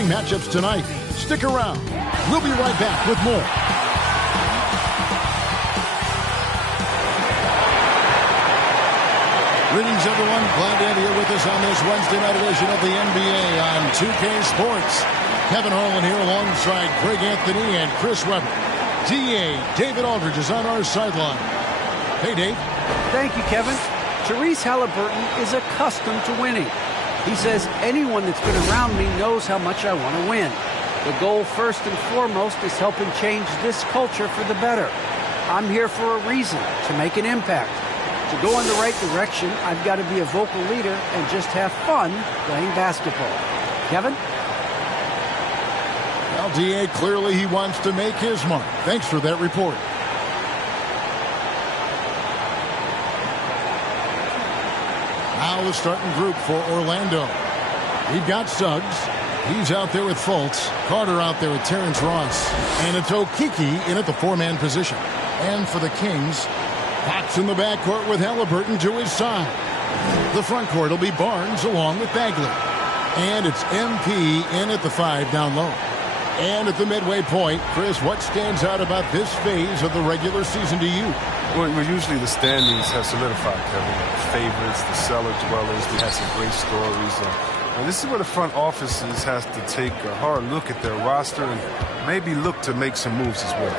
interesting matchups tonight. Stick around. We'll be right back with more. Greetings, everyone. Glad to have you with us on this Wednesday night edition of the NBA on 2K Sports. Kevin Harlan here alongside Greg Anthony and Chris Webber. DA David Aldridge is on our sideline. Hey, Dave. Thank you, Kevin. Tyrese Halliburton is accustomed to winning. He says anyone that's been around me knows how much I want to win. The goal, first and foremost, is helping change this culture for the better. I'm here for a reason, to make an impact. To go in the right direction, I've got to be a vocal leader and just have fun playing basketball. Kevin? Well, DA, clearly he wants to make his mark. Thanks for that report. Now the starting group for Orlando. We've got Suggs. He's out there with Fultz. Carter out there with Terrence Ross. And it's Okeke in at the four-man position. And for the Kings, Fox in the backcourt with Halliburton to his side. The front court will be Barnes along with Bagley. And it's MP in at the 5 down low. And at the midway point, Chris, what stands out about this phase of the regular season to you? Well, usually the standings have solidified, Kevin. The favorites, the cellar dwellers, we had some great stories. And this is where the front offices has to take a hard look at their roster and maybe look to make some moves as well.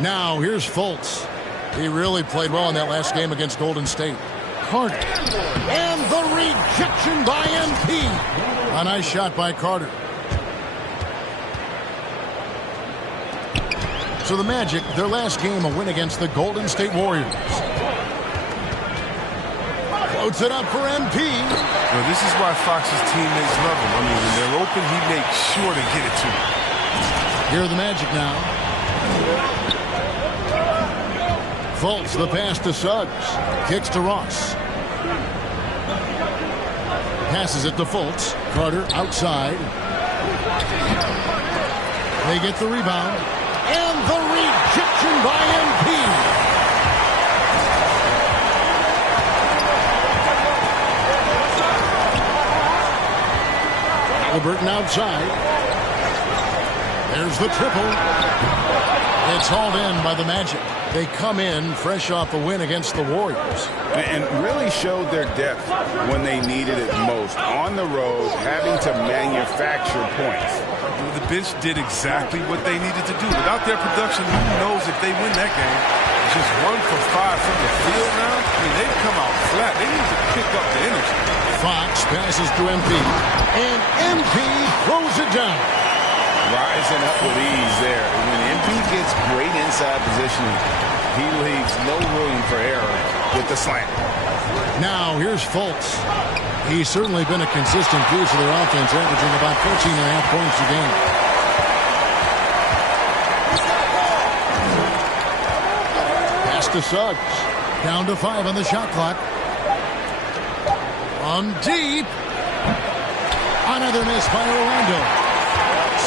Now, here's Fultz. He really played well in that last game against Golden State. Carter. And the rejection by MP. A nice shot by Carter. So the Magic, their last game, a win against the Golden State Warriors. Floats it up for MP. Well, this is why Fox's teammates love him. I mean, when they're open, he makes sure to get it to them. Here are the Magic now. Fultz, the pass to Suggs. Kicks to Ross. Passes it to Fultz. Carter outside. They get the rebound. And the rejection by MP. Halliburton outside. There's the triple. It's hauled in by the Magic. They come in fresh off a win against the Warriors. And really showed their depth when they needed it most. On the road, having to manufacture points. The bench did exactly what they needed to do. Without their production, who knows if they win that game? Just 1 for 5 from the field now. I mean, they've come out flat. They need to pick up the energy. Fox passes to MP. And MP throws it down. Rising up with ease there. And when MP gets great inside positioning, he leaves no room for error with the slam. Now, here's Fultz. He's certainly been a consistent piece of their offense, averaging about 14.5 points a game. Pass to Suggs. Down to 5 on the shot clock. On deep. Another miss by Orlando.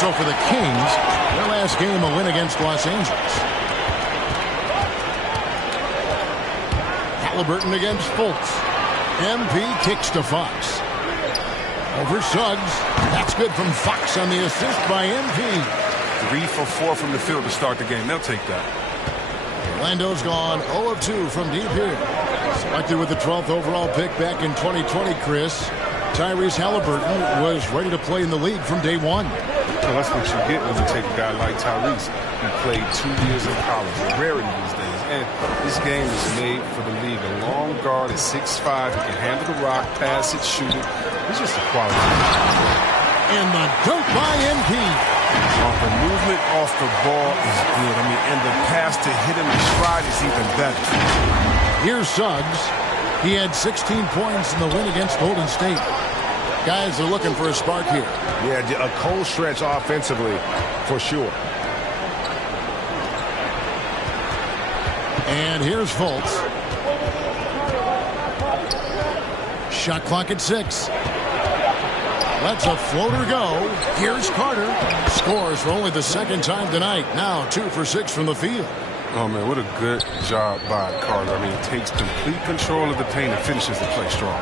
So for the Kings, their last game a win against Los Angeles. Halliburton against Fultz. MP kicks to Fox. Over Suggs. That's good from Fox on the assist by MP. 3 for 4 from the field to start the game. They'll take that. Orlando's gone 0 of 2 from deep here. Selected with the 12th overall pick back in 2020, Chris. Tyrese Halliburton was ready to play in the league from day one. So that's what you get when you take a guy like Tyrese. He played 2 years in college, a rarity these days. And this game is made for the league. A long guard at 6'5", he can handle the rock, pass it, shoot it. He's just a quality. And the dunk by MP. The movement off the ball is good. I mean, and the pass to hit him in stride is even better. Here's Suggs. He had 16 points in the win against Golden State. Guys are looking for a spark here. Yeah, a cold stretch offensively, for sure. And here's Fultz. Shot clock at 6. Lets a floater go. Here's Carter. Scores for only the second time tonight. Now 2 for 6 from the field. Oh, man, what a good job by Carter. I mean, he takes complete control of the paint and finishes the play strong.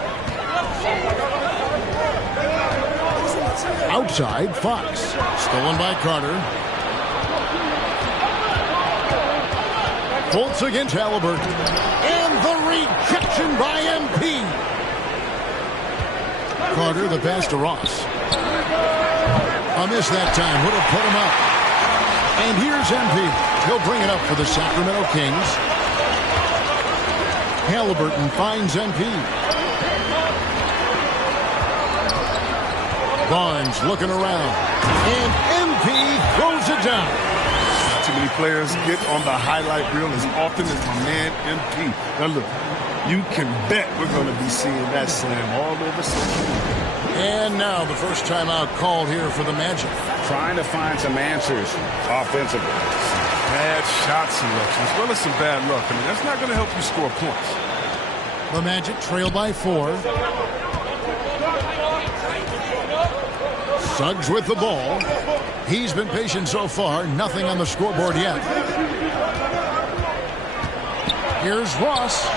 Outside, Fox. Stolen by Carter. Fultz against Halliburton. And the rejection by MP. Carter, the pass to Ross. A miss that time. Would have put him up. And here's MP. He'll bring it up for the Sacramento Kings. Halliburton finds MP. Barnes looking around. And MP throws it down. Too many players get on the highlight reel as often as my man MP. Now look, you can bet we're going to be seeing that slam all over social media. And now the first timeout called here for the Magic. Trying to find some answers offensively. Bad shot selection as well as some bad luck. I mean, that's not going to help you score points. The Magic trail by 4. Suggs with the ball. He's been patient so far. Nothing on the scoreboard yet. Here's Ross.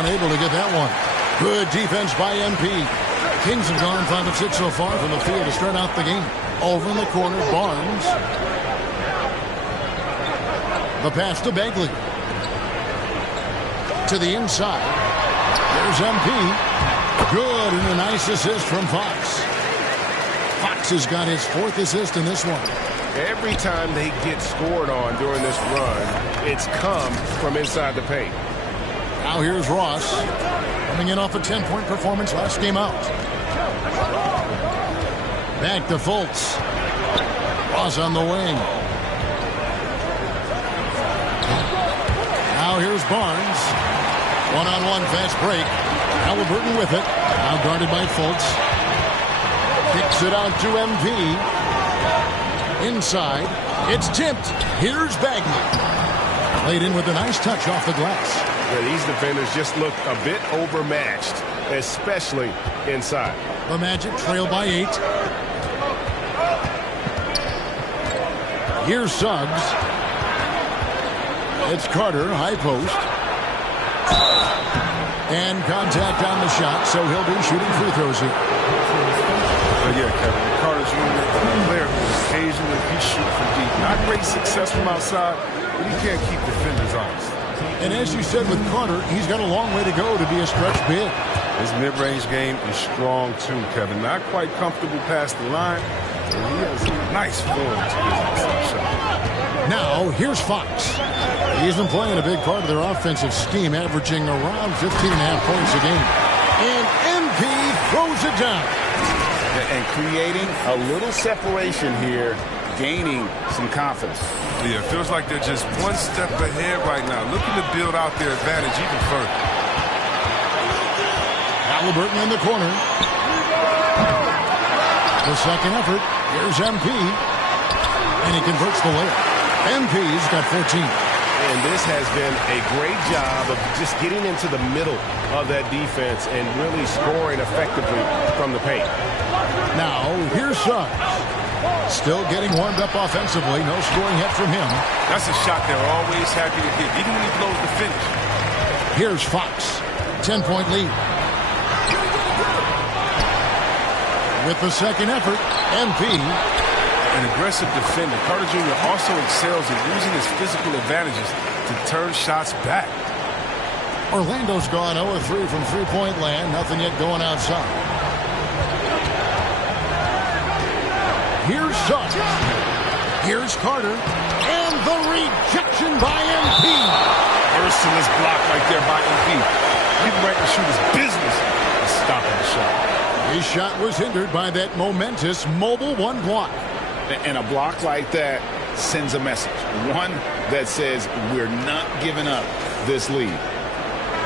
Unable to get that one. Good defense by MP. Kings have gone 5 of 6 so far from the field to start out the game. Over in the corner, Barnes. The pass to Bagley. To the inside. There's MP. Good, and a nice assist from Fox. Fox has got his 4th assist in this one. Every time they get scored on during this run, it's come from inside the paint. Now here's Ross. Coming in off a 10-point performance last game out. Back to Fultz. Ross on the wing. Now here's Barnes. One-on-one fast break. Halliburton with it. Now guarded by Fultz. Kicks it out to MP. Inside. It's tipped. Here's Bagley. Laid in with a nice touch off the glass. Yeah, these defenders just look a bit overmatched, especially inside. The Magic trail by 8. Here's Suggs. It's Carter, high post. And contact on the shot, so he'll be shooting free throws here. Yeah, Kevin, Carter Jr., a player who occasionally he shoots from deep. Not great success from outside, but he can't keep defenders honest. And as you said with Carter, he's got a long way to go to be a stretch big. His mid-range game is strong too, Kevin. Not quite comfortable past the line, but he has a nice form to his outside shot. Now, here's Fox. He's been playing a big part of their offensive scheme, averaging around 15.5 points a game. And MP throws it down. And creating a little separation here, gaining some confidence. Yeah, it feels like they're just one step ahead right now, looking to build out their advantage even further. Halliburton in the corner. The second effort. Here's MP. And he converts the layup. MP's got 14. And this has been a great job of just getting into the middle of that defense and really scoring effectively from the paint. Now, here's Suggs. Still getting warmed up offensively. No scoring yet from him. That's a shot they're always happy to get, even when he blows the finish. Here's Fox. 10-point lead. With the second effort, MP. An aggressive defender, Carter Jr. also excels at using his physical advantages to turn shots back. Orlando's gone 0-3 from three-point land. Nothing yet going outside. Here's Suggs. Here's Carter. And the rejection by MP. Merciless block right there by MP. People right to shoot his business and stopping the shot. His shot was hindered by that momentous mobile one block. And a block like that sends a message. One that says we're not giving up this lead.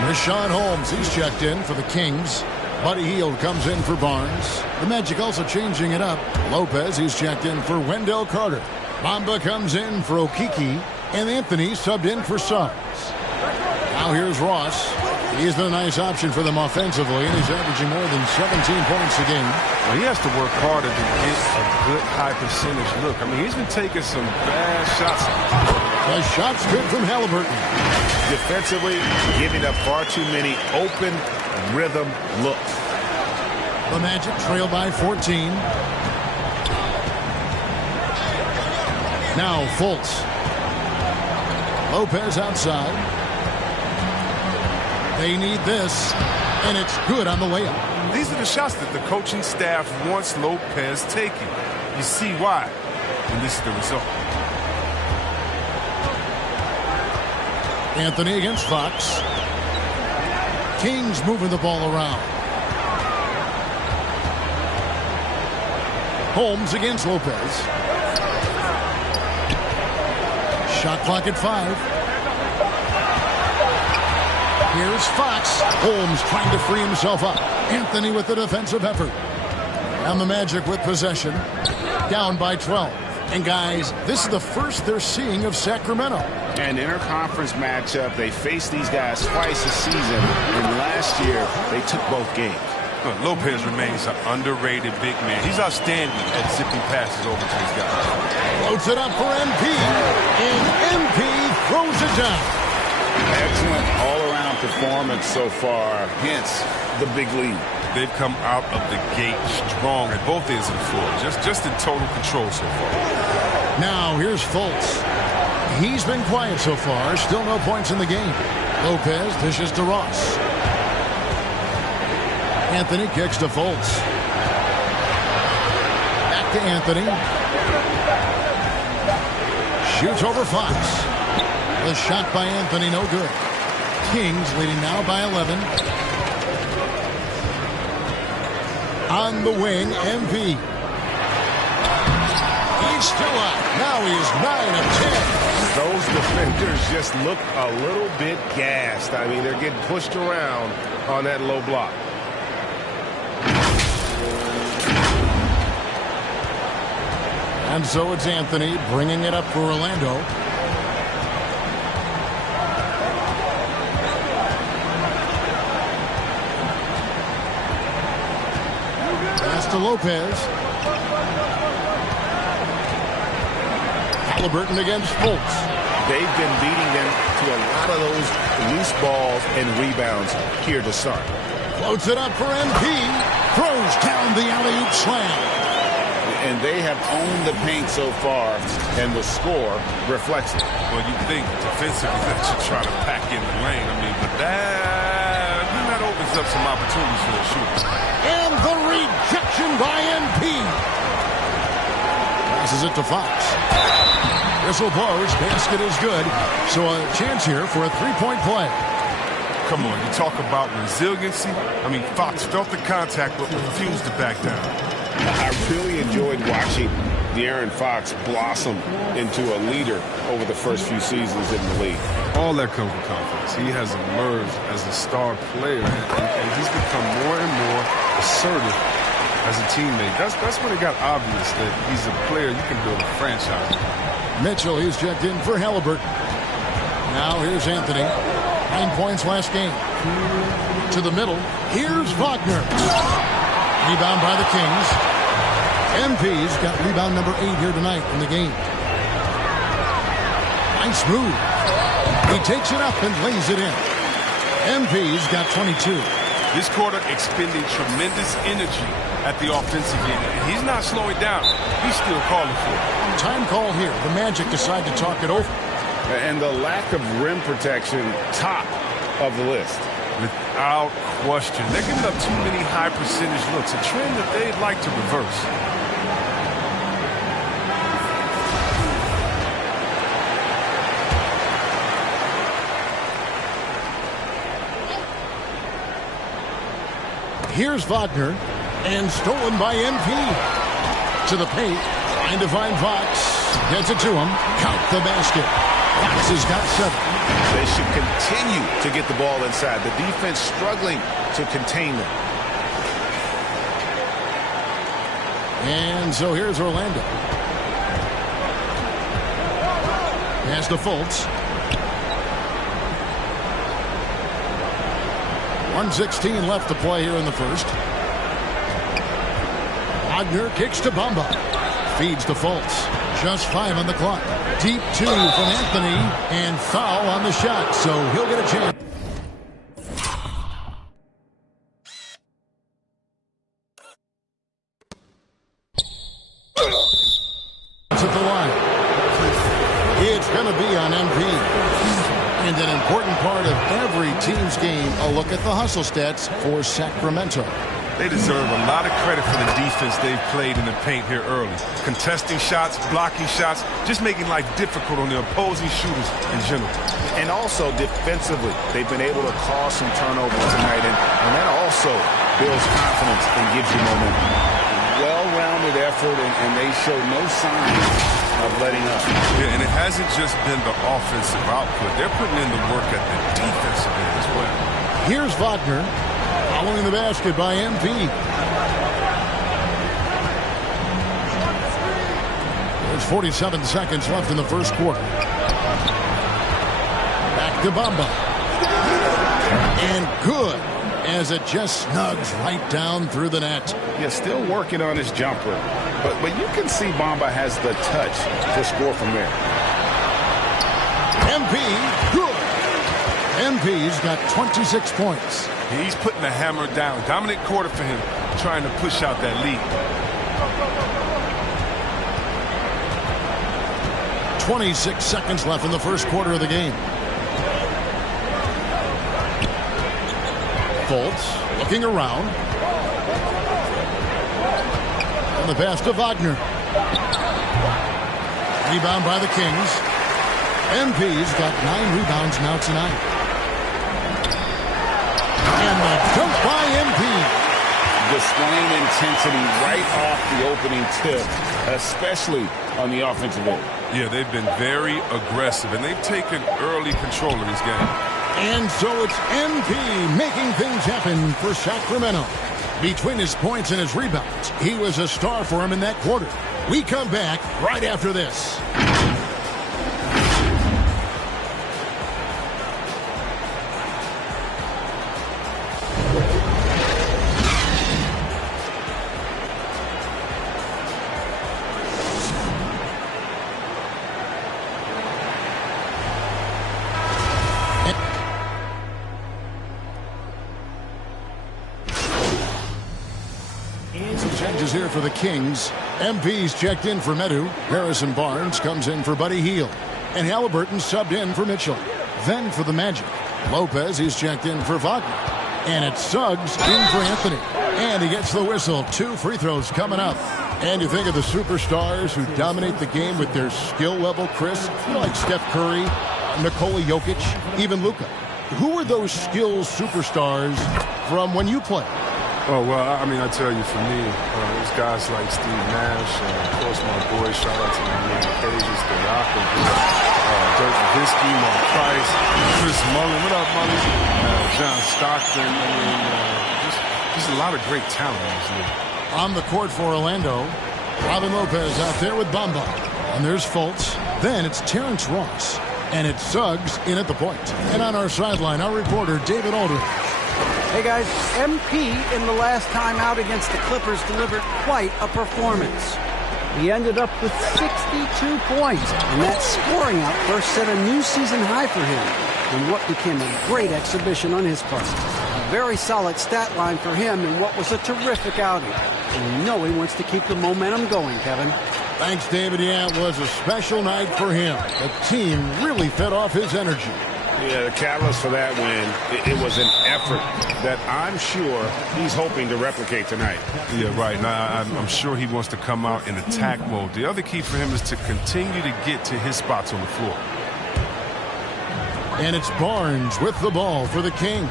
Rashawn Holmes, he's checked in for the Kings. Buddy Hield comes in for Barnes. The Magic also changing it up. Lopez, he's checked in for Wendell Carter. Bamba comes in for Okiki. And Anthony subbed in for Suggs. Now here's Ross. He's been a nice option for them offensively, and he's averaging more than 17 points a game. Well, he has to work harder to get a good high percentage look. I mean, he's been taking some bad shots. The shot's good from Halliburton. Defensively, giving up far too many open rhythm looks. The Magic trail by 14. Now Fultz. Lopez outside. They need this, and it's good on the layup. These are the shots that the coaching staff wants Lopez taking. You see why, and this is the result. Anthony against Fox. Kings moving the ball around. Holmes against Lopez. Shot clock at 5. Here's Fox. Holmes trying to free himself up. Anthony with the defensive effort. And the Magic with possession. Down by 12. And guys, this is the first they're seeing of Sacramento. An interconference matchup. They faced these guys twice this season. And last year, they took both games. Lopez remains an underrated big man. He's outstanding at zipping passes over to his guys. Floats it up for MP. And MP throws it down. Excellent all-around performance so far. Hence, the big lead. They've come out of the gate strong at both ends of the floor. Just in total control so far. Now here's Fultz. He's been quiet so far. Still no points in the game. Lopez dishes to Ross. Anthony kicks to Fultz. Back to Anthony. Shoots over Fox. The shot by Anthony, no good. Kings leading now by 11. On the wing, MP. He's still up. Now he's 9 of 10. Those defenders just look a little bit gassed. I mean, they're getting pushed around on that low block. And so it's Anthony bringing it up for Orlando. Pass to Lopez. Halliburton against Fultz. They've been beating them to a lot of those loose balls and rebounds here to start. Floats it up for MP. Throws down the alley-oop slam. And they have owned the paint so far, and the score reflects it. Well, you think defensively that you try to pack in the lane. I mean, but that opens up some opportunities for the shooters. And the rejection by MP. Passes it to Fox. Whistle blows. Basket is good. So a chance here for a three-point play. Come on, you talk about resiliency. I mean, Fox felt the contact but refused to back down. I really enjoyed watching De'Aaron Fox blossom into a leader over the first few seasons in the league. All that comes with confidence. He has emerged as a star player, and he's become more and more assertive as a teammate. That's when it got obvious that he's a player you can build a franchise. Mitchell, he's checked in for Halliburton. Now here's Anthony. 9 points last game. To the middle. Here's Wagner. Rebound by the Kings. MP's got rebound number 8 here tonight in the game. Nice move. He takes it up and lays it in. MP's got 22. This quarter expending tremendous energy at the offensive end. And he's not slowing down. He's still calling for it. Time call here. The Magic decide to talk it over. And the lack of rim protection, top of the list. Without question. They're giving up too many high percentage looks, a trend that they'd like to reverse. Here's Wagner, and stolen by MP. To the paint, trying to find Fox. Gets it to him. Count the basket. Fox has got 7. They should continue to get the ball inside. The defense struggling to contain them. And so here's Orlando. Pass to Fultz. 1:16 left to play here in the first. Wagner kicks to Bamba. Feeds to Fultz. Just 5 on the clock. Deep 2 from Anthony. And foul on the shot. So he'll get a chance. And an important part of every team's game, a look at the hustle stats for Sacramento. They deserve a lot of credit for the defense they've played in the paint here early. Contesting shots, blocking shots, just making life difficult on the opposing shooters in general. And also defensively, they've been able to cause some turnovers tonight, and that also builds confidence and gives you momentum. Well-rounded effort, and they show no signs of letting up. Yeah, and it hasn't just been the offensive output. They're putting in the work at the defensive end as well. Here's Wagner. Following the basket by MP. There's 47 seconds left in the first quarter. Back to Bamba. And good, as it just snugs right down through the net. Yeah, still working on his jumper. But you can see Bamba has the touch to score from there. MP, good. MP's got 26 points. He's putting the hammer down. Dominant quarter for him, trying to push out that lead. 26 seconds left in the first quarter of the game. Fultz looking around. And the pass to Wagner. Rebound by the Kings. MP's got 9 rebounds now tonight. And the dunk by MP. Displaying intensity right off the opening tip, especially on the offensive end. Yeah, they've been very aggressive, and they've taken early control of this game. And so it's MP making things happen for Sacramento. Between his points and his rebounds, he was a star for him in that quarter. We come back right after this. Changes here for the Kings. MP's checked in for Medu. Harrison Barnes comes in for Buddy Hield. And Halliburton subbed in for Mitchell. Then for the Magic, Lopez is checked in for Wagner. And it's Suggs in for Anthony. And he gets the whistle. 2 free throws coming up. And you think of the superstars who dominate the game with their skill level, Chris, like Steph Curry, Nikola Jokic, even Luka. Who are those skills superstars from when you played? Oh, well, I mean, I tell you, for me, there's guys like Steve Nash, of course, my boy, shout out to my man, Pages, the Rocker, Dirk Nowitzki, Mark Price, Chris Mullin, what up, Mullin? John Stockton, I mean, just a lot of great talent in this league. On the court for Orlando, Robin Lopez out there with Bamba. And there's Fultz. Then it's Terrence Ross. And it's Suggs in at the point. And on our sideline, our reporter, David Aldridge. Hey guys, MP in the last time out against the Clippers delivered quite a performance. He ended up with 62 points, and that scoring outburst set a new season high for him in what became a great exhibition on his part. A very solid stat line for him in what was a terrific outing. And you know he wants to keep the momentum going, Kevin. Thanks, David. Yeah, it was a special night for him. The team really fed off his energy. Yeah, the catalyst for that win, it was an effort that I'm sure he's hoping to replicate tonight. Yeah, right. Now, I'm sure he wants to come out in attack mode. The other key for him is to continue to get to his spots on the floor. And it's Barnes with the ball for the Kings.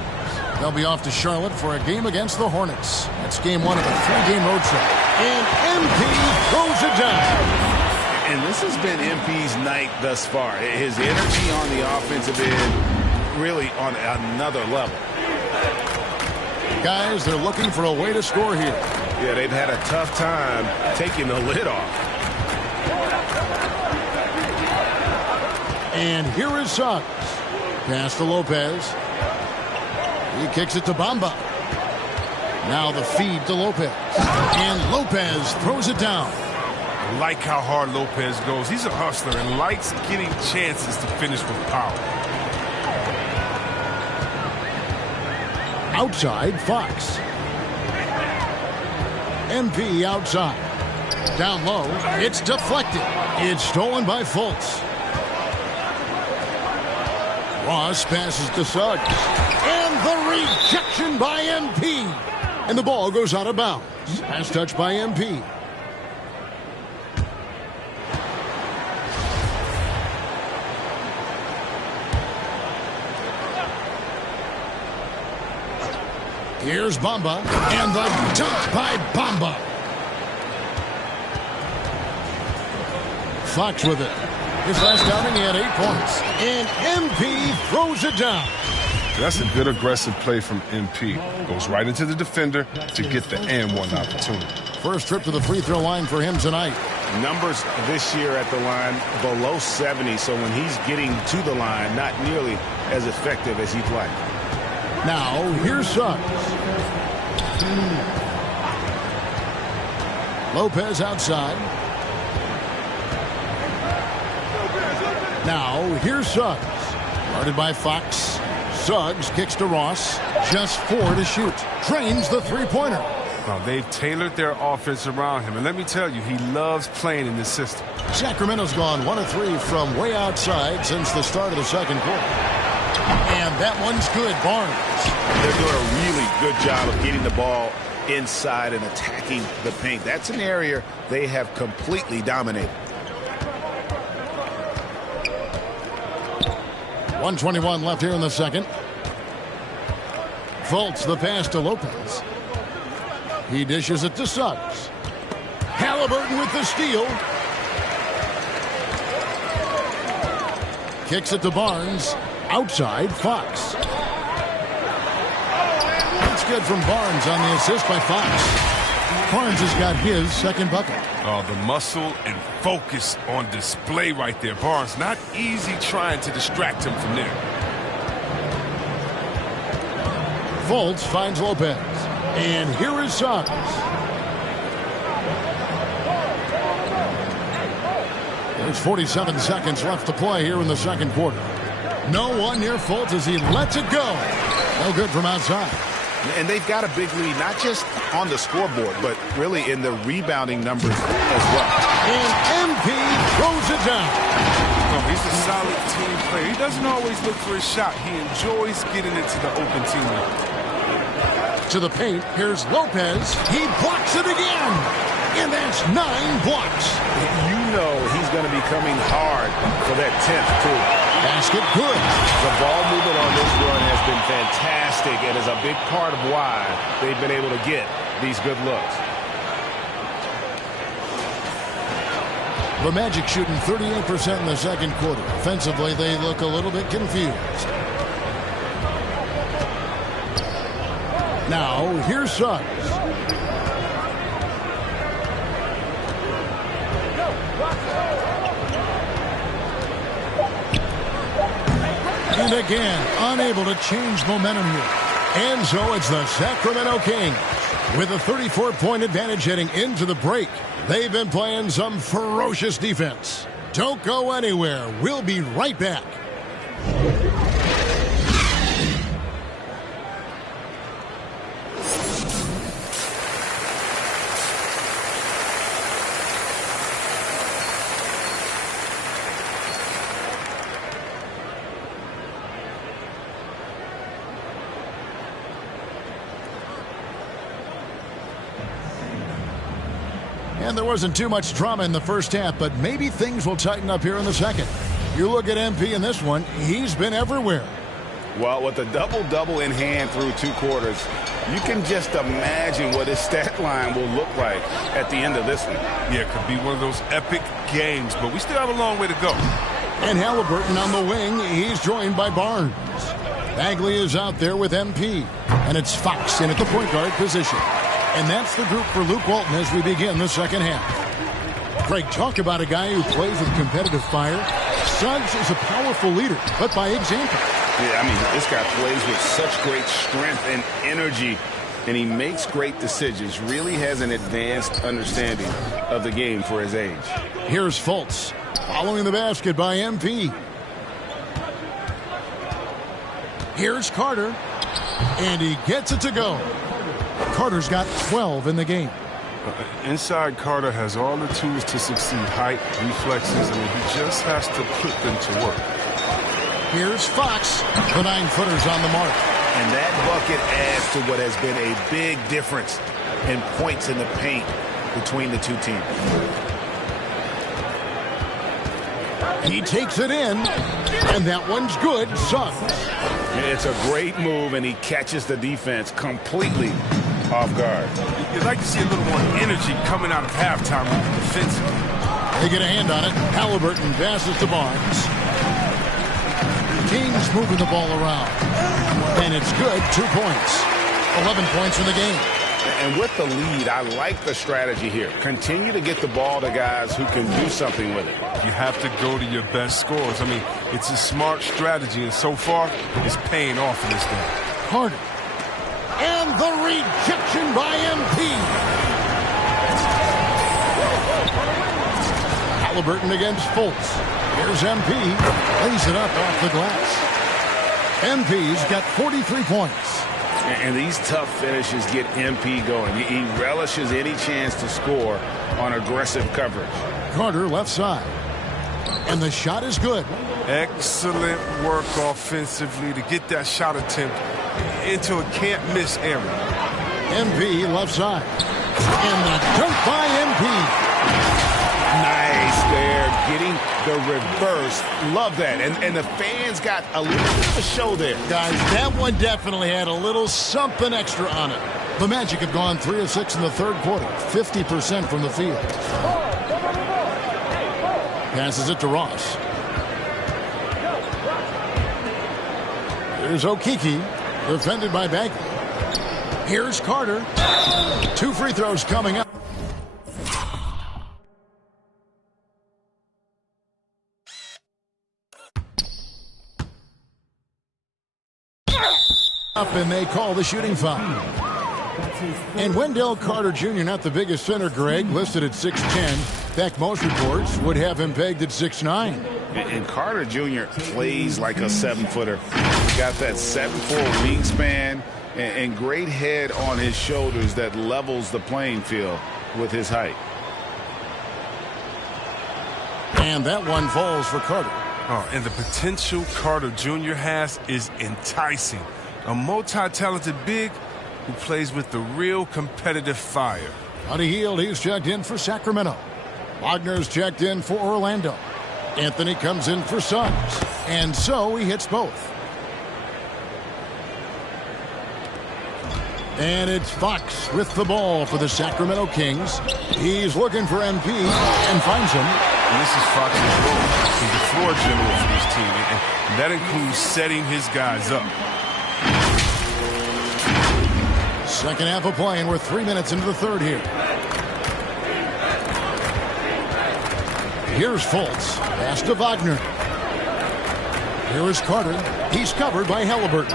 They'll be off to Charlotte for a game against the Hornets. That's game 1 of a 3-game road trip. And MP throws it down. And this has been MP's night thus far. His energy on the offensive end really on another level. Guys, they're looking for a way to score here. Yeah, they've had a tough time taking the lid off. And here is Suggs. Pass to Lopez. He kicks it to Bamba. Now the feed to Lopez. And Lopez throws it down. I like how hard Lopez goes. He's a hustler and likes getting chances to finish with power. Outside, Fox. MP outside. Down low, it's deflected. It's stolen by Fultz. Ross passes to Suggs. And the rejection by MP. And the ball goes out of bounds. Pass touch by MP. Here's Bamba, and the dunk by Bamba. Fox with it. His last outing, he had 8 points. And MP throws it down. That's a good aggressive play from MP. Goes right into the defender to get the and one opportunity. First trip to the free throw line for him tonight. Numbers this year at the line below 70, so when he's getting to the line, not nearly as effective as he'd like. Now, here's Suggs. Lopez outside. Now, here's Suggs. Guarded by Fox. Suggs kicks to Ross. Just 4 to shoot. Drains the three-pointer. Now, they've tailored their offense around him. And let me tell you, he loves playing in this system. Sacramento's gone 1 of 3 from way outside since the start of the second quarter. And that one's good. Barnes. They're doing a really good job of getting the ball inside and attacking the paint. That's an area they have completely dominated. 1:21 left here in the second. Fultz the pass to Lopez. He dishes it to Suggs. Halliburton with the steal. Kicks it to Barnes. Outside, Fox. That's good from Barnes on the assist by Fox. Barnes has got his second bucket. Oh, the muscle and focus on display right there. Barnes, not easy trying to distract him from there. Fultz finds Lopez. And here is Suggs. There's 47 seconds left to play here in the second quarter. No one near Fultz as he lets it go. No good from outside. And they've got a big lead, not just on the scoreboard, but really in the rebounding numbers as well. And MP throws it down. Oh, he's a solid team player. He doesn't always look for a shot. He enjoys getting into the open team. To the paint, here's Lopez. He blocks it again. And that's 9 blocks. You know he's going to be coming hard for that 10th, too. Basket good. The ball movement on this run has been fantastic and is a big part of why they've been able to get these good looks. The Magic shooting 38% in the second quarter. Offensively, they look a little bit confused. Now, here's Suggs. And again, unable to change momentum here. And so it's the Sacramento Kings with a 34-point advantage heading into the break. They've been playing some ferocious defense. Don't go anywhere. We'll be right back. And there wasn't too much drama in the first half, but maybe things will tighten up here in the second. You look at MP in this one, he's been everywhere. Well, with a double-double in hand through 2 quarters, you can just imagine what his stat line will look like at the end of this one. Yeah, it could be one of those epic games, but we still have a long way to go. And Halliburton on the wing, he's joined by Barnes. Bagley is out there with MP, and it's Fox in at the point guard position. And that's the group for Luke Walton as we begin the second half. Greg, talk about a guy who plays with competitive fire. Suggs is a powerful leader, but by example. Yeah, I mean, this guy plays with such great strength and energy, and he makes great decisions, really has an advanced understanding of the game for his age. Here's Fultz, following the basket by MP. Here's Carter, and he gets it to go. Carter's got 12 in the game. Inside Carter has all the tools to succeed. Height, reflexes, and he just has to put them to work. Here's Fox. The 9-footer's on the mark. And that bucket adds to what has been a big difference in points in the paint between the two teams. He takes it in, and that one's good. Suggs. It's a great move, and he catches the defense completely off guard. You'd like to see a little more energy coming out of halftime defensively. They get a hand on it. Halliburton passes to Barnes. Kings moving the ball around. And it's good. 2 points. 11 points in the game. And with the lead, I like the strategy here. Continue to get the ball to guys who can do something with it. You have to go to your best scorers. I mean, it's a smart strategy, and so far, it's paying off in this game. Carter. And the rejection by MP. Halliburton against Fultz. Here's MP. Lays it up off the glass. MP's got 43 points. And these tough finishes get MP going. He relishes any chance to score on aggressive coverage. Carter left side. And the shot is good. Excellent work offensively to get that shot attempt into a can't-miss area. MP left side. And the dunk by MP. Nice there, getting the reverse. Love that. And the fans got a little bit of a show there. Guys, that one definitely had a little something extra on it. The Magic have gone 3 of 6 in the third quarter. 50% from the field. Passes it to Ross. Here's Okeke. Defended by Bagley. Here's Carter. 2 free throws coming up. And they call the shooting foul. And Wendell Carter Jr., not the biggest center, Greg, listed at 6'10". In fact, most reports would have him pegged at 6'9". And Carter Jr. plays like a 7-footer. Got that 7'4" wingspan and great head on his shoulders that levels the playing field with his height. And that one falls for Carter. Oh, and the potential Carter Jr. has is enticing. A multi-talented big who plays with the real competitive fire. Buddy Hield, he's checked in for Sacramento. Wagner's checked in for Orlando. Anthony comes in for Suggs. And so he hits both. And it's Fox with the ball for the Sacramento Kings. He's looking for MP and finds him. And this is Fox's role. He's the floor general for this team. And that includes setting his guys up. Second half of play, and we're 3 minutes into the third here. Here's Fultz. Pass to Wagner. Here is Carter. He's covered by Halliburton.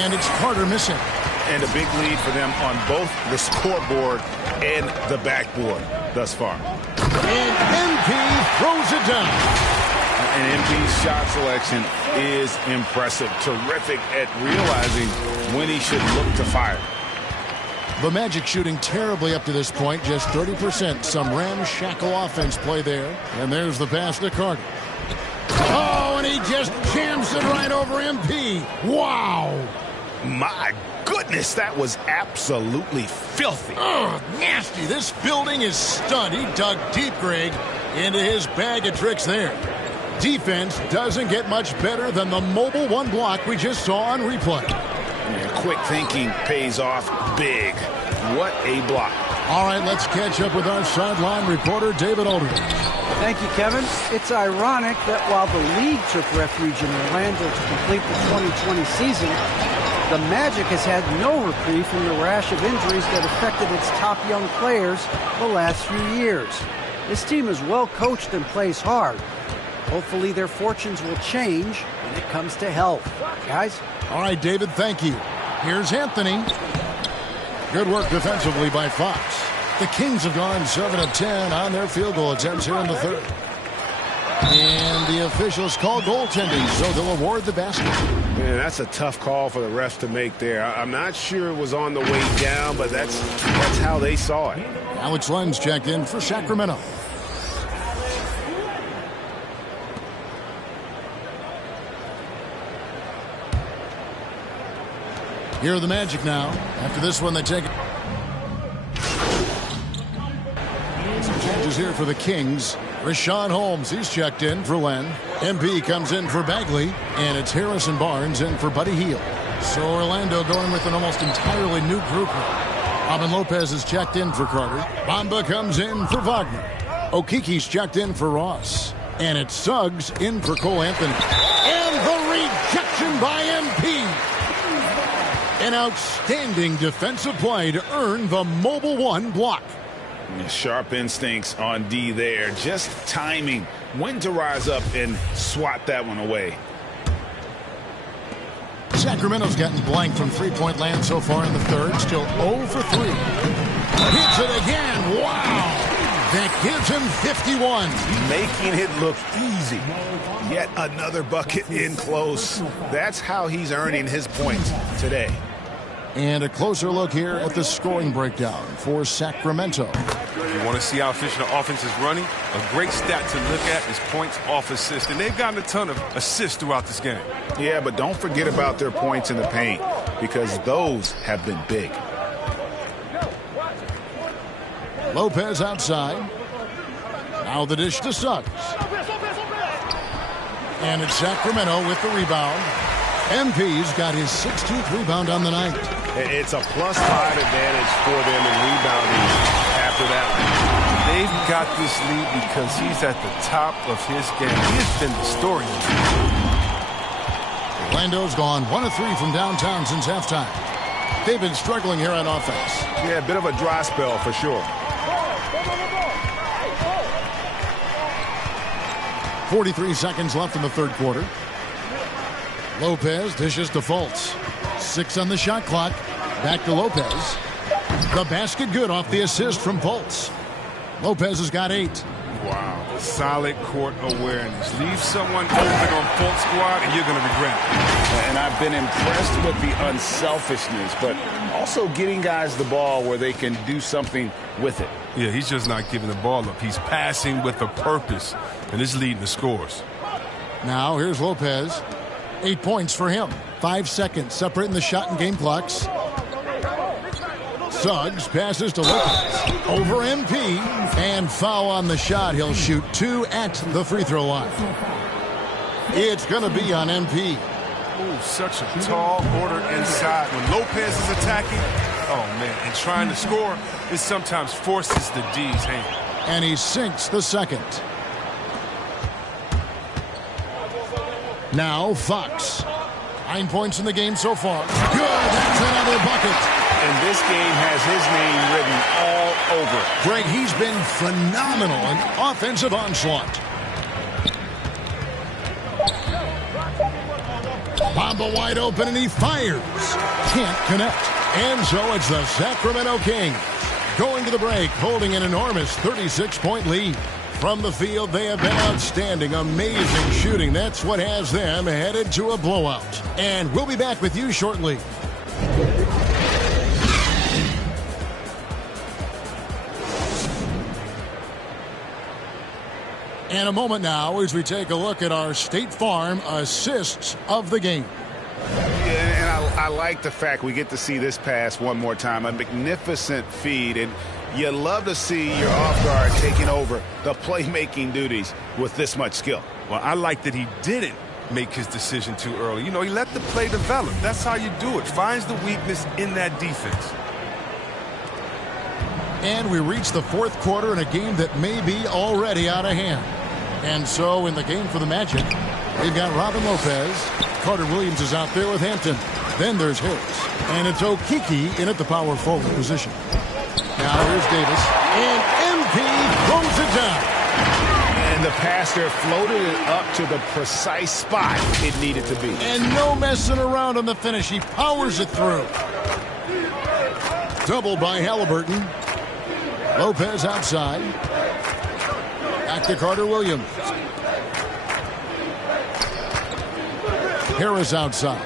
And it's Carter missing. And a big lead for them on both the scoreboard and the backboard thus far. And MP throws it down. And MP's shot selection is impressive. Terrific at realizing when he should look to fire. The Magic shooting terribly up to this point, just 30%. Some ramshackle offense play there. And there's the pass to Carter. Oh, and he just jams it right over MP. Wow. My goodness, that was absolutely filthy. Oh, nasty. This building is stunned. He dug deep, Greg, into his bag of tricks there. Defense doesn't get much better than the mobile one block we just saw on replay. Yeah, quick thinking pays off big. What a block. All right, let's catch up with our sideline reporter, David Aldridge. Thank you, Kevin. It's ironic that while the league took refuge in Orlando to complete the 2020 season, the Magic has had no reprieve from the rash of injuries that affected its top young players the last few years. This team is well coached and plays hard. Hopefully their fortunes will change when it comes to health. Guys? All right, David, thank you. Here's Anthony. Good work defensively by Fox. The Kings have gone 7 of 10 on their field goal attempts here in the third. And the officials call goaltending, so they'll award the basket. Man, that's a tough call for the refs to make there. I'm not sure it was on the way down, but that's how they saw it. Alex Len's checked in for Sacramento. Here are the Magic now. After this one, they take it. Some changes here for the Kings. Rashawn Holmes, he's checked in for Len. MP comes in for Bagley. And it's Harrison Barnes in for Buddy Hield. So Orlando going with an almost entirely new group here. Robin Lopez is checked in for Carter. Bamba comes in for Wagner. Okiki's checked in for Ross. And it's Suggs in for Cole Anthony. And the rejection by MP. An outstanding defensive play to earn the Mobile One block. Sharp instincts on D there. Just timing when to rise up and swat that one away. Sacramento's gotten blank from three-point land so far in the third. Still 0 for 3. Hits it again. Wow. That gives him 51. Making it look easy. Yet another bucket in close. That's how he's earning his points today. And a closer look here at the scoring breakdown for Sacramento. If you want to see how efficient the offense is running, a great stat to look at is points off assist. And they've gotten a ton of assists throughout this game. Yeah, but don't forget about their points in the paint, because those have been big. Lopez outside. Now the dish to Suggs. And it's Sacramento with the rebound. MP's got his 16th rebound on the night. It's a +5 advantage for them in rebounding after that one. They've got this lead because he's at the top of his game. He has been the story. Orlando's gone 1 of 3 from downtown since halftime. They've been struggling here on offense. Yeah, a bit of a dry spell for sure. 43 seconds left in the third quarter. Lopez dishes to Fultz. 6 on the shot clock. Back to Lopez. The basket good off the assist from Fultz. Lopez has got 8. Wow. Solid court awareness. Leave someone open on Fultz squad and you're going to regret it. And I've been impressed with the unselfishness, but also getting guys the ball where they can do something with it. Yeah, he's just not giving the ball up. He's passing with a purpose, and it's leading the scores. Now here's Lopez. 8 points for him. 5 seconds separating the shot and game clocks. Suggs passes to Lopez. Over MP. And foul on the shot. He'll shoot 2 at the free throw line. It's going to be on MP. Ooh, such a tall order inside. When Lopez is attacking, oh, man, and trying to score, it sometimes forces the D's hand. And he sinks the second. Now Fox. 9 points in the game so far. Good. That's another bucket. And this game has his name written all over it. Greg, he's been phenomenal in offensive onslaught. Bamba wide open and he fires. Can't connect. And so it's the Sacramento Kings going to the break, holding an enormous 36-point lead. From the field, they have been outstanding. Amazing shooting. That's what has them headed to a blowout. And we'll be back with you shortly. And a moment now as we take a look at our State Farm assists of the game. Yeah, and I like the fact we get to see this pass one more time. A magnificent feed, and you love to see your off guard taking over the playmaking duties with this much skill. Well, I like that he didn't make his decision too early. You know, he let the play develop. That's how you do it. Finds the weakness in that defense. And we reach the fourth quarter in a game that may be already out of hand. And so in the game for the Magic, we've got Robin Lopez. Carter Williams is out there with Hampton. Then there's Harris. And it's Okiki in at the power forward position. Now here's Davis. And MP throws it down. And the pass there floated it up to the precise spot it needed to be. And no messing around on the finish. He powers it through. Doubled by Halliburton. Lopez outside. Back to Carter Williams. Harris outside.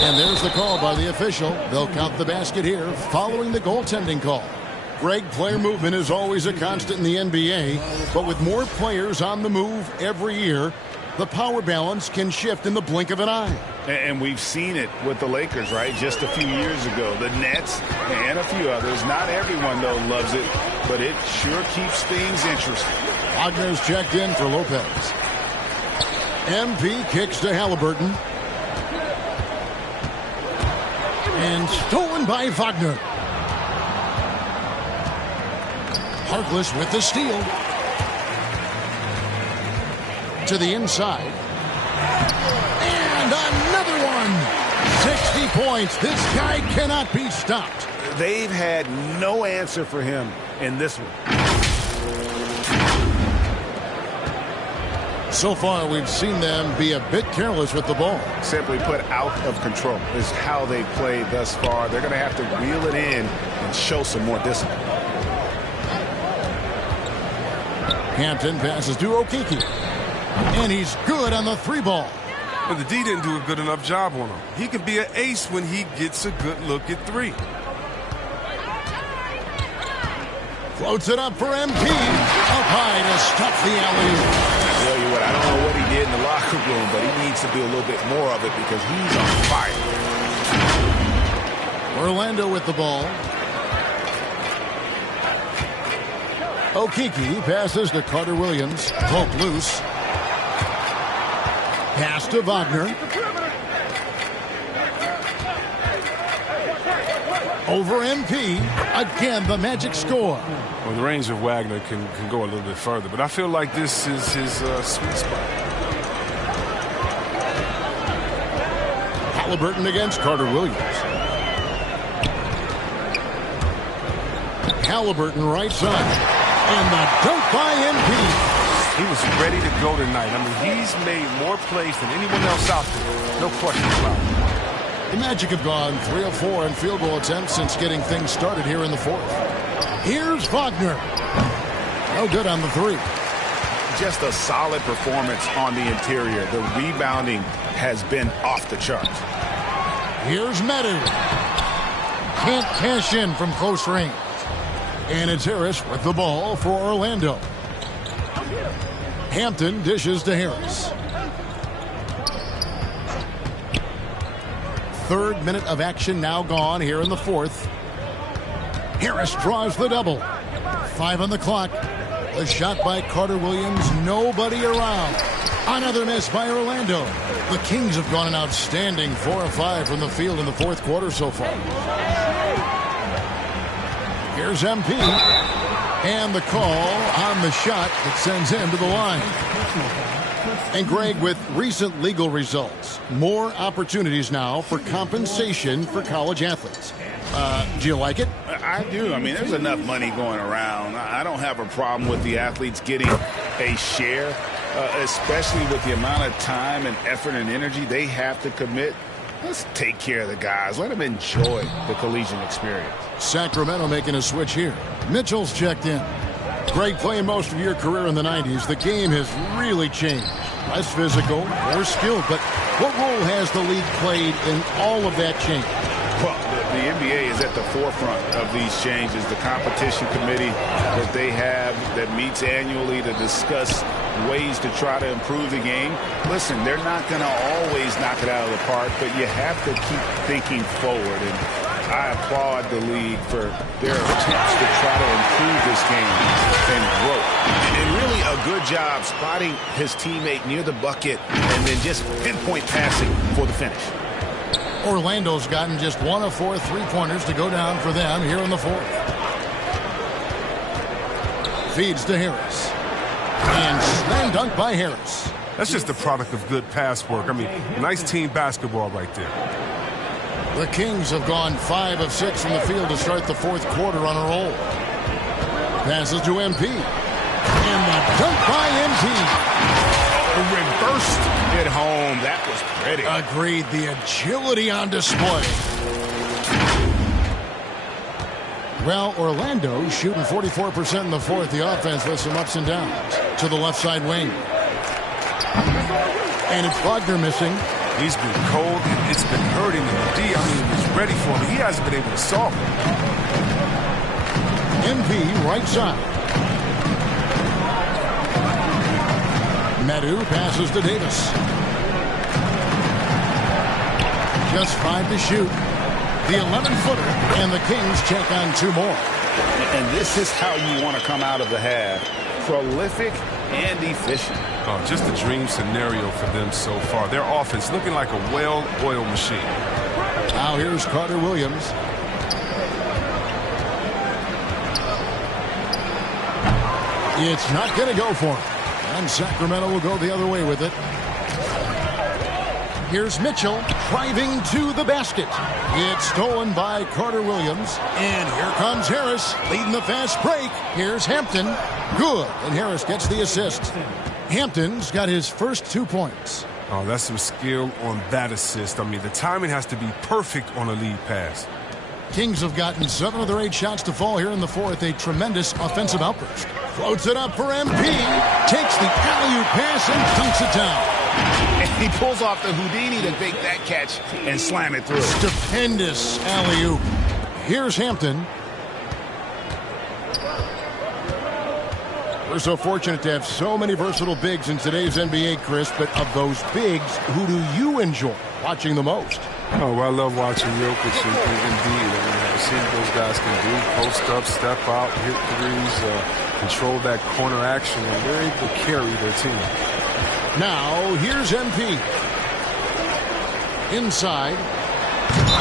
And there's the call by the official. They'll count the basket here following the goaltending call. Greg, player movement is always a constant in the NBA, but with more players on the move every year, the power balance can shift in the blink of an eye. And we've seen it with the Lakers, right? Just a few years ago. The Nets and a few others. Not everyone, though, loves it, but it sure keeps things interesting. Wagner's checked in for Lopez. MP kicks to Halliburton. And stolen by Wagner. Harkless with the steal. To the inside. And another one. 60 points. This guy cannot be stopped. They've had no answer for him in this one. So far, we've seen them be a bit careless with the ball. Simply put, out of control is how they played thus far. They're going to have to reel it in and show some more discipline. Hampton passes to Okeke. And he's good on the three ball. But the D didn't do a good enough job on him. He can be an ace when he gets a good look at three. Floats it up for MP. Up high to stop the alley-oop. I tell you what, I don't know what he did in the locker room, but he needs to do a little bit more of it because he's on fire. Orlando with the ball. Okeke passes to Carter Williams. Poke loose. Pass to Wagner. Over MP. Again, the magic score. Well, the range of Wagner can go a little bit further, but I feel like this is his sweet spot. Halliburton against Carter Williams. Halliburton right side. And the dunk by MP. He was ready to go tonight. I mean, he's made more plays than anyone else out there. No question about it. The Magic have gone 3 of 4 in field goal attempts since getting things started here in the fourth. Here's Wagner. No good on the three. Just a solid performance on the interior. The rebounding has been off the charts. Here's Meadow. Can't cash in from close range. And it's Harris with the ball for Orlando. Hampton dishes to Harris. Third minute of action now gone here in the fourth. Harris draws the double. 5 on the clock. A shot by Carter Williams. Nobody around. Another miss by Orlando. The Kings have gone an outstanding 4 of 5 from the field in the fourth quarter so far. Here's MP. And the call on the shot that sends him to the line. And Greg, with recent legal results, more opportunities now for compensation for college athletes. Do you like it? I do. I mean, there's enough money going around. I don't have a problem with the athletes getting a share, especially with the amount of time and effort and energy they have to commit. Let's take care of the guys. Let them enjoy the collegiate experience. Sacramento making a switch here. Mitchell's checked in. Greg, playing most of your career in the 90s, the game has really changed. Less physical, more skilled. But what role has the league played in all of that change? Well, the NBA is at the forefront of these changes. The competition committee that they have that meets annually to discuss ways to try to improve the game. Listen, they're not going to always knock it out of the park, but you have to keep thinking forward. And I applaud the league for their attempts to try to improve this game and grow. And really a good job spotting his teammate near the bucket and then just pinpoint passing for the finish. Orlando's gotten just 1 of 4 3-pointers to go down for them here in the fourth. Feeds to Harris. And slam dunk by Harris. That's just the product of good pass work. I mean, nice team basketball right there. The Kings have gone 5 of 6 from the field to start the fourth quarter on a roll. Passes to MP. And the dunk by MP. Reversed at home. That was pretty. Agreed. The agility on display. Well, Orlando shooting 44% in the fourth. The offense with some ups and downs. To the left side wing. And it's Wagner missing. He's been cold, and it's been hurting him. D, I mean, he's ready for him. He hasn't been able to solve it. MP right side. Medu passes to Davis. Just 5 to shoot. The 11-footer, and the Kings check on 2 more. And this is how you want to come out of the half. Prolific and efficient. Oh, just a dream scenario for them so far. Their offense looking like a well-oiled machine. Now here's Carter Williams. It's not going to go for him. And Sacramento will go the other way with it. Here's Mitchell driving to the basket. It's stolen by Carter Williams. And here comes Harris leading the fast break. Here's Hampton. Good. And Harris gets the assist. Hampton's got his first 2 points. Oh, that's some skill on that assist. I mean, the timing has to be perfect on a lead pass. Kings have gotten 7 of their 8 shots to fall here in the fourth. A tremendous offensive outburst. Floats it up for MP. Takes the alley-oop pass and dunks it down. And he pulls off the Houdini to take that catch and slam it through. Stupendous alley-oop. Here's Hampton. We're so fortunate to have so many versatile bigs in today's NBA, Chris, but of those bigs, who do you enjoy watching the most? Oh, well, I love watching Jokic indeed. I mean, I've seen what those guys can do. Post up, step out, hit threes, control that corner action, and they're able to carry their team. Now, here's MP. Inside.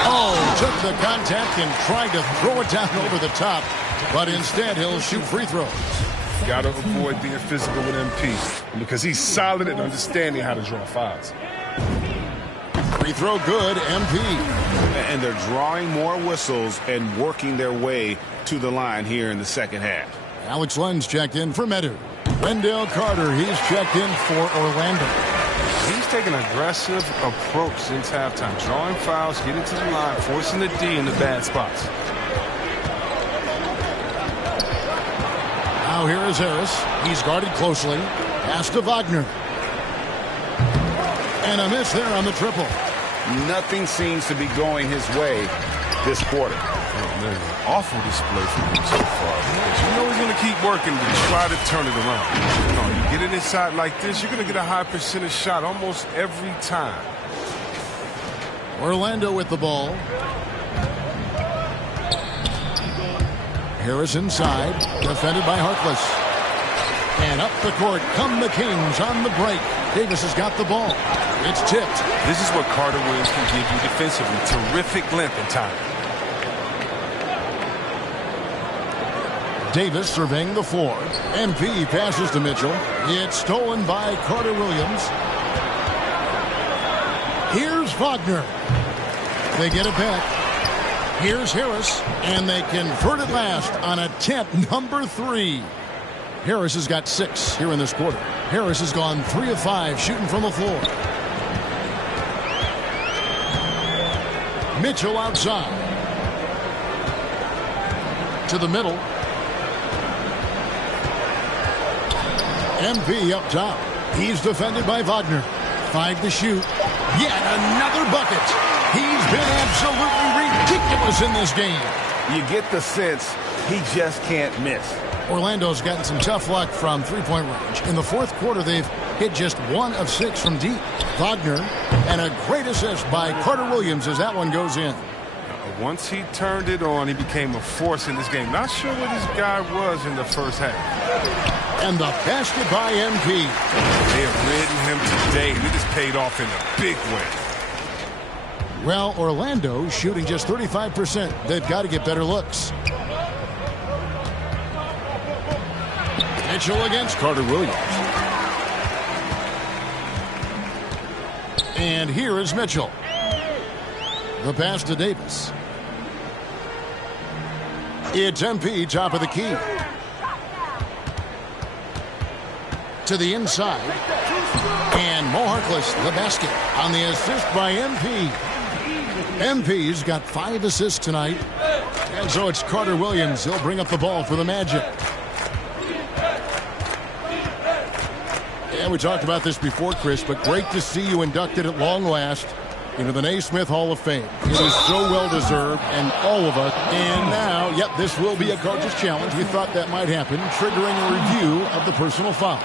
Oh, took the contact and tried to throw it down over the top, but instead he'll shoot free throws. Got to avoid being physical with MP because he's solid at understanding how to draw fouls. Free throw good, MP. And they're drawing more whistles and working their way to the line here in the second half. Alex Len's checked in for Medu. Wendell Carter, he's checked in for Orlando. He's taking an aggressive approach since halftime, drawing fouls, getting to the line, forcing the D in the bad spots. Now here is Harris. He's guarded closely. Pass to Wagner. And a miss there on the triple. Nothing seems to be going his way this quarter. Oh, man, awful display from him so far. But you know he's going to keep working to try to turn it around. You know, you get it inside like this, you're going to get a high percentage shot almost every time. Orlando with the ball. Harris inside, defended by Harkless. And up the court come the Kings on the break. Davis has got the ball. It's tipped. This is what Carter Williams can give you defensively. Terrific length and time. Davis surveying the floor. MP passes to Mitchell. It's stolen by Carter Williams. Here's Wagner. They get it back. Here's Harris, and they convert it last on attempt number 3. Harris has got 6 here in this quarter. Harris has gone 3 of 5 shooting from the floor. Mitchell outside. To the middle. MP up top. He's defended by Wagner. 5 to shoot. Yet another bucket. He's been absolutely ridiculous in this game. You get the sense he just can't miss. Orlando's gotten some tough luck from three-point range. In the fourth quarter, they've hit just 1 of 6 from deep. Wagner, and a great assist by Carter Williams as that one goes in. Once he turned it on, he became a force in this game. Not sure what this guy was in the first half. And the basket by MP. They have ridden him today, and it has paid off in a big way. Well, Orlando shooting just 35%. They've got to get better looks. Mitchell against Carter Williams. And here is Mitchell. The pass to Davis. It's MP, top of the key. To the inside. And Mo Harkless, the basket, on the assist by MP. MP's got 5 assists tonight. And so it's Carter Williams. He'll bring up the ball for the Magic. And we talked about this before, Chris, but great to see you inducted at long last into the Naismith Hall of Fame. It is so well-deserved, and all of us. And now, yep, this will be a coach's challenge. We thought that might happen, triggering a review of the personal foul.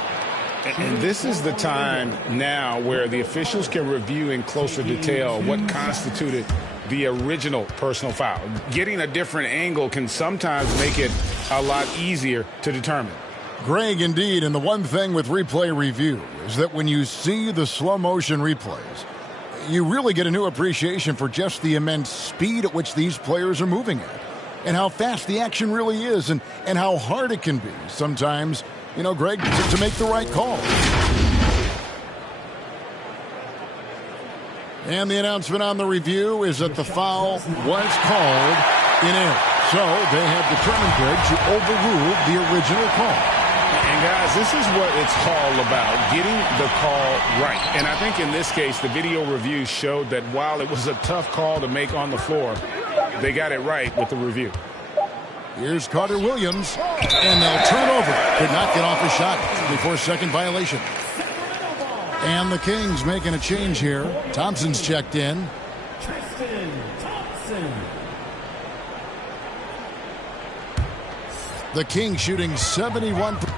And this is the time now where the officials can review in closer detail what constituted the original personal foul. Getting a different angle can sometimes make it a lot easier to determine. Greg, indeed, and the one thing with replay review is that when you see the slow-motion replays, you really get a new appreciation for just the immense speed at which these players are moving at, and how fast the action really is, and how hard it can be sometimes, you know, Greg, to make the right call. And the announcement on the review is that the foul was called in error. So they have determined, Greg, to overrule the original call. And guys, this is what it's all about, getting the call right. And I think in this case, the video review showed that while it was a tough call to make on the floor, they got it right with the review. Here's Carter Williams, and they'll turn over. Could not get off a shot before second violation. And the Kings making a change here. Thompson's checked in. The Kings shooting 71%.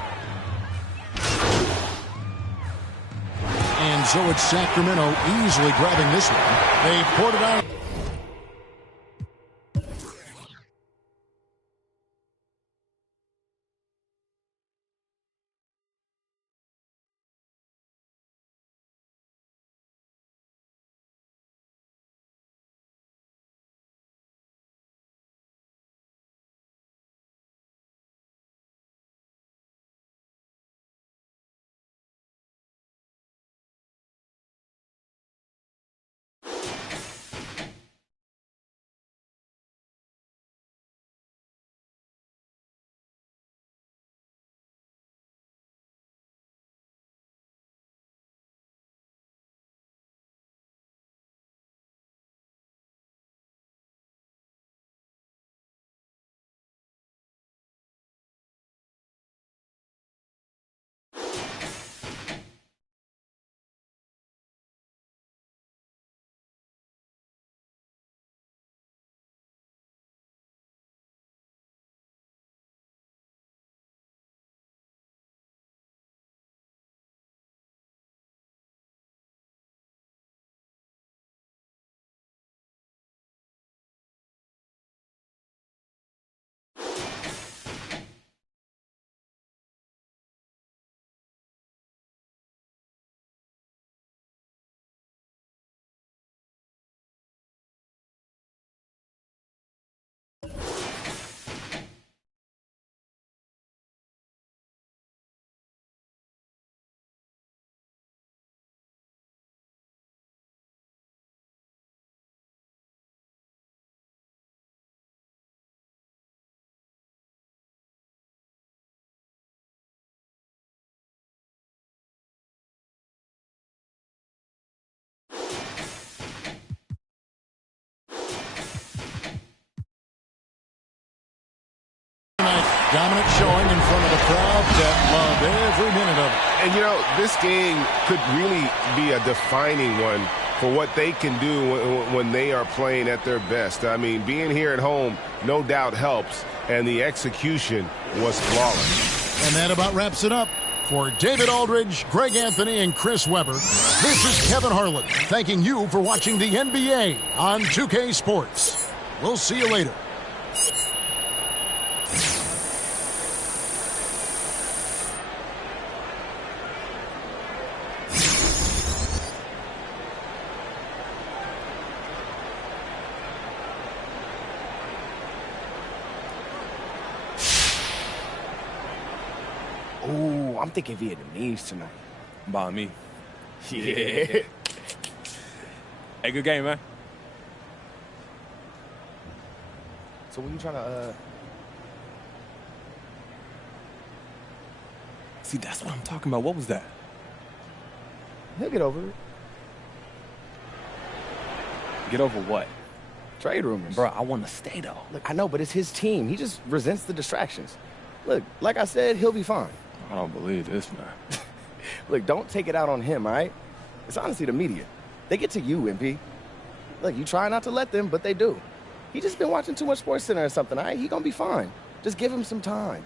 And so it's Sacramento easily grabbing this one. They poured it out. Dominant showing in front of the crowd that loved every minute of it. And, you know, this game could really be a defining one for what they can do when they are playing at their best. I mean, being here at home no doubt helps, and the execution was flawless. And that about wraps it up. For David Aldridge, Greg Anthony, and Chris Webber, this is Kevin Harlan thanking you for watching the NBA on 2K Sports. We'll see you later. Ooh, I'm thinking Vietnamese tonight. By me. Yeah. Hey, good game, man. So when you trying to, See, that's what I'm talking about. What was that? He'll get over it. Get over what? Trade rumors. Bro, I want to stay, though. Look, I know, but it's his team. He just resents the distractions. Look, like I said, he'll be fine. I don't believe this, man. Look, don't take it out on him, all right? It's honestly the media. They get to you, MP. Look, you try not to let them, but they do. He just been watching too much SportsCenter or something, all right? He gonna be fine. Just give him some time.